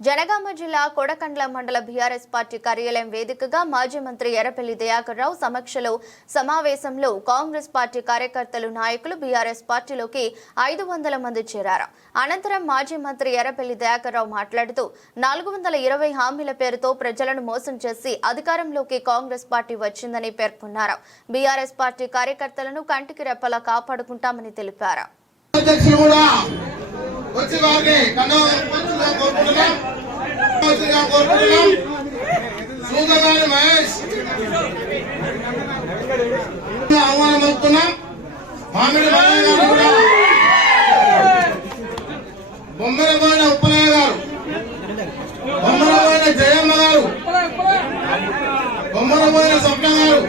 జనగామ జిల్లా కొడకండ్ల మండల BRS party కార్యాలయం వేదికగా మాజీ మంత్రి ఎర్రపల్లి దయాకర్ రావు సమక్షలో సమావేశంలో కాంగ్రెస్ పార్టీ కార్యకర్తలు నాయకులు బీఆర్ఎస్ పార్టీలోకి ఐదు వందల మంది చేరారు. అనంతరం మాజీ మంత్రి ఎర్రపల్లి దయాకర్ రావు మాట్లాడుతూ నాలుగు వందల ఇరవై హామీల పేరుతో ప్రజలను మోసం చేసి అధికారంలోకి కాంగ్రెస్ పార్టీ వచ్చిందని పేర్కొన్నారు. బీఆర్ఎస్ పార్టీ కార్యకర్తలను కంటికి రెప్పలా కాపాడుకుంటామని తెలిపారు. వచ్చి వారిని కన్నగా కోరుకుంటున్నాం. కోరుకుంటున్నాం. సూదగాని మహేష్. ఆహ్వానం అవుతున్నాం మామిడి మల్లయ్య గారు కూడా. బొమ్మలపోయిన ఉప్పలయ్య గారు. బొమ్మలపోయిన జయమ్మ గారు. బొమ్మలపోయిన స్వప్న గారు.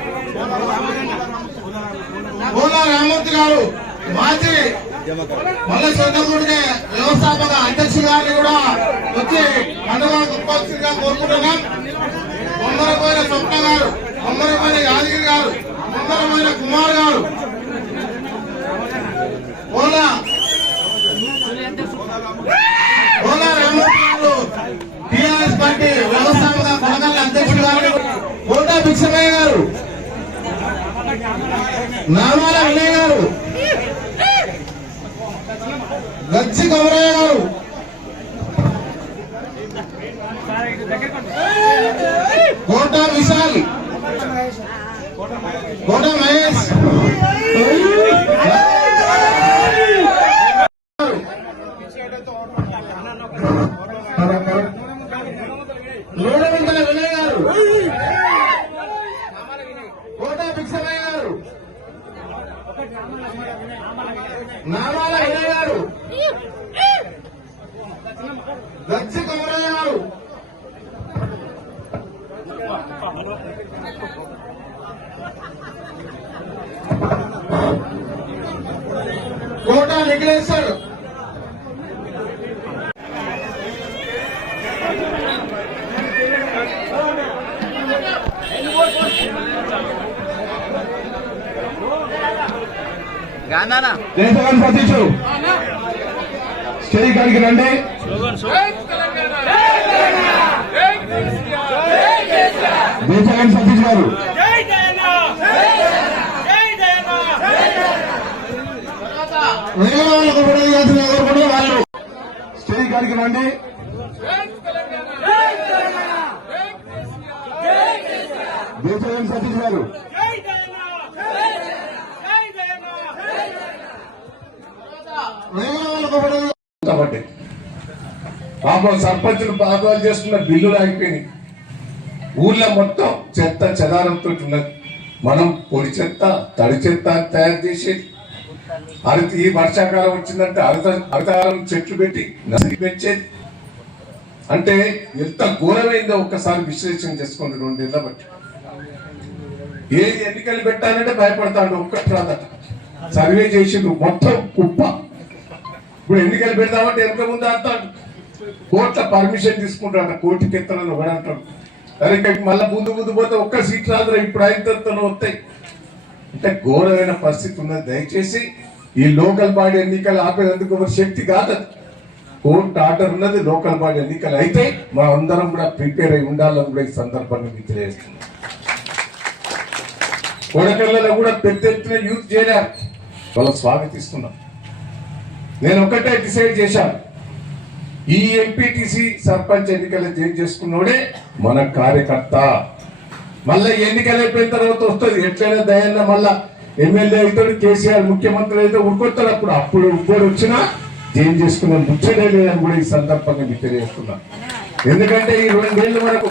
కోలా రామూర్తి గారు. మాజీ మళ్ళీ చంద్రమూడికి వ్యవస్థాపక అధ్యక్షులు గారిని కూడా వచ్చి పండుగ గొప్పగా కోరుకుంటున్నాం. స్వప్న గారు బొమ్మరపోయిన యాదగిరి గారు బొమ్మరపోయిన కుమార్ గారు. ఓలా ఓలా రామూర్తి గారు టీఆర్ఎస్ పార్టీ వ్యవస్థాపక కొనగల్ల అధ్యక్షుడు గారు కోటా భిక్షమయ్య గారు నామాల వినయ్ గారు గచ్చి కమరయ్య గారు కోట విశాల్ కోట మహేష్ మూడు వందల వినయ్ గారు కోట భిక్షమయ్య గారు నామాల వినయ్ గారు గచ్చి కమరయ్య గారు కోట నిఖిలేశ్వర్. గాంధానా దేశవాన్ స్టేజ్ కాడికి రండి. దేశవాన్ సతీష్ గారు. కూడా వాళ్ళు. స్టేజ్ కాడికి రండి. దేశవాన్ సతీష్ గారు. కాబట్టి పాపం సర్పంచులు పాపాలు చేసుకున్న బిల్లులు ఆగిపోయినాయి. ఊర్లో మొత్తం చెత్త చెదారంతో ఉన్నది. మనం పొడి చెత్త తడి చెత్త తయారు చేసేది అరటి ఈ వర్షాకాలం వచ్చిందంటే అరత అరతారం చెట్లు పెట్టి నసికి పెంచేది. అంటే ఎంత ఘోరమైందో ఒక్కసారి విశ్లేషణ చేసుకోండి రెండేళ్ళ బట్టి. ఏది ఎన్నికలు పెట్టాలంటే భయపడతాడు ఒక్కటి రాదట. సర్వే చేసిండు మొత్తం కుప్ప. ఇప్పుడు ఎన్నికలు పెడతామంటే ఎంత ముందు అంటాడు కోర్టుల పర్మిషన్ తీసుకుంటాడు కోర్టుకి ఎత్తానని ఒకడంటాడు అరే మళ్ళీ ముందు ముందు పోతే ఒక్క సీట్ రాదురా ఇప్పుడు ఐదు వస్తాయి. అంటే ఘోరమైన పరిస్థితి ఉన్నది. దయచేసి ఈ లోకల్ బాడీ ఎన్నికలు ఆపేందుకు ఒక శక్తి కాదు కోర్టు ఆర్డర్ ఉన్నది లోకల్ బాడీ ఎన్నికలు అయితే మనం అందరం కూడా ప్రిపేర్ అయి ఉండాలని కూడా ఈ సందర్భాన్ని మీకు తెలియజేస్తున్నాం. కొడకళ్ళలో కూడా పెద్ద ఎత్తున యూత్ చేరారు. వాళ్ళ స్వాగతిస్తున్నాం. నేను ఒక్కటే డిసైడ్ చేశాను. ఈ ఎంపీటీసీ సర్పంచ్ ఎన్నికలు ఏం చేసుకున్నోడే మన కార్యకర్త. మళ్ళీ ఎన్నికలు అయిపోయిన తర్వాత వస్తుంది. ఎట్లయినా దయన్న మళ్ళా ఎమ్మెల్యే అవుతాడు కేసీఆర్ ముఖ్యమంత్రి అయితే ఉరుకొస్తాడు అప్పుడు అప్పుడు ఇప్పుడు వచ్చినా ఏం చేసుకున్న ముచ్చడే లేదని కూడా ఈ సందర్భంగా మీకు తెలియజేస్తున్నా. ఎందుకంటే ఈ రెండేళ్ళు మనకు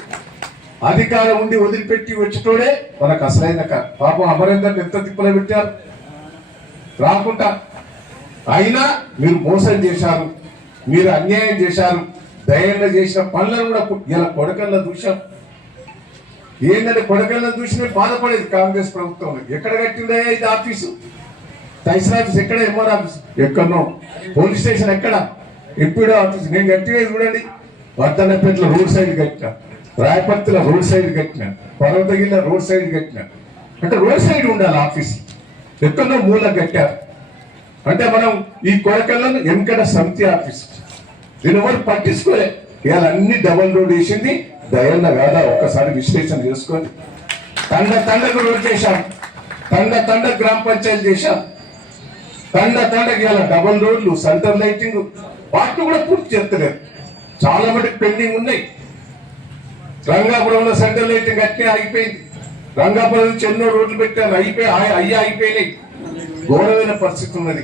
అధికారం ఉండి వదిలిపెట్టి వచ్చేటోడే మనకు అసలైన పాపం అమరేందర్ ఎంత తిప్పలు పెట్టారు రాకుండా అయినా మీరు మోసం చేశారు మీరు అన్యాయం చేశారు దయంగా చేసిన పనులను కూడా ఇలా కొడకల్లో చూశాం ఏంటంటే కొడకల్లో చూసినా బాధపడేది కాంగ్రెస్ ప్రభుత్వం ఎక్కడ కట్టిందే ఇది ఆఫీసు? తహసీల్ ఆఫీస్ ఎక్కడ ఎంఆర్ ఆఫీస్? ఎక్కడనో. పోలీస్ స్టేషన్ ఎక్కడ? MPDO office. నేను గట్టిగా చూడండి. వర్ధన్నపేటలో రోడ్ సైడ్ కట్టిన రాయపర్తిలో రోడ్ సైడ్ కట్టిన పర్వతగిరిలో రోడ్ సైడ్ కట్టిన. అంటే రోడ్ సైడ్ ఉండాలి ఆఫీస్. ఎక్కడో మూల కట్టారు. అంటే మనం ఈ కొడకల్లో వెంకట సమితి ఆఫీస్. దీని ఎవరు పట్టించుకోలే. ఇవాళ అన్ని డబల్ రోడ్ వేసింది. దయన్న కాదా ఒక్కసారి విశ్లేషణ చేసుకోండి. తండ తండకు రోడ్ చేశాం. తండ తండ గ్రామ పంచాయతీ చేశాం. తండ తండకి ఇవాళ డబల్ రోడ్లు సెంటర్ లైటింగ్. వాటిని కూడా పూర్తి చేస్తలేదు చాలా మటుకు పెండింగ్ ఉన్నాయి. రంగాపురంలో సెంటర్ లైటింగ్ అట్నే ఆగిపోయింది. రంగాపురం నుంచి ఎన్నో రోడ్లు పెట్టారు. అయిపోయి అయ్యా అయిపోయినాయి. ఘోరమైన పరిస్థితి ఉన్నది.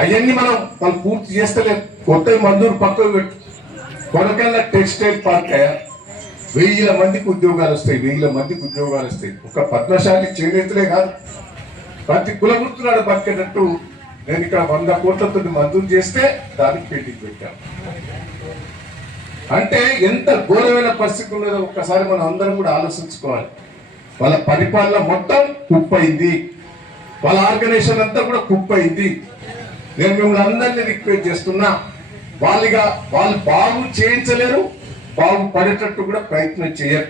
అవన్నీ మనం వాళ్ళు పూర్తి చేస్తలేదు. కొత్త మందులు పక్కకు పెట్టు. కొనకల్లా టెక్స్టైల్ పార్క్ వెయ్యిల మందికి ఉద్యోగాలు వస్తాయి వెయ్యిల మందికి ఉద్యోగాలు వస్తాయి. ఒక పద్మశాలి చేనేతలే కాదు. ప్రతి కులవృత్తునాడు బతికేటట్టు నేను ఇక్కడ వంద కోట్లతో మంజూరు చేస్తే దానికి పెండింగ్ పెట్టాను అంటే ఎంత ఘోరమైన పరిస్థితి ఉన్నదో ఒక్కసారి మనం అందరం కూడా ఆలోచించుకోవాలి. వాళ్ళ పరిపాలన మొత్తం కుప్పైంది వాళ్ళ ఆర్గనైజేషన్ అంతా కూడా కుప్పైంది నేను మిమ్మల్ని అందరినీ రిక్వెస్ట్ చేస్తున్నా వాళ్ళుగా వాళ్ళు బాగు చేయించలేరు బాగు పడేటట్టు కూడా ప్రయత్నం చేయరు.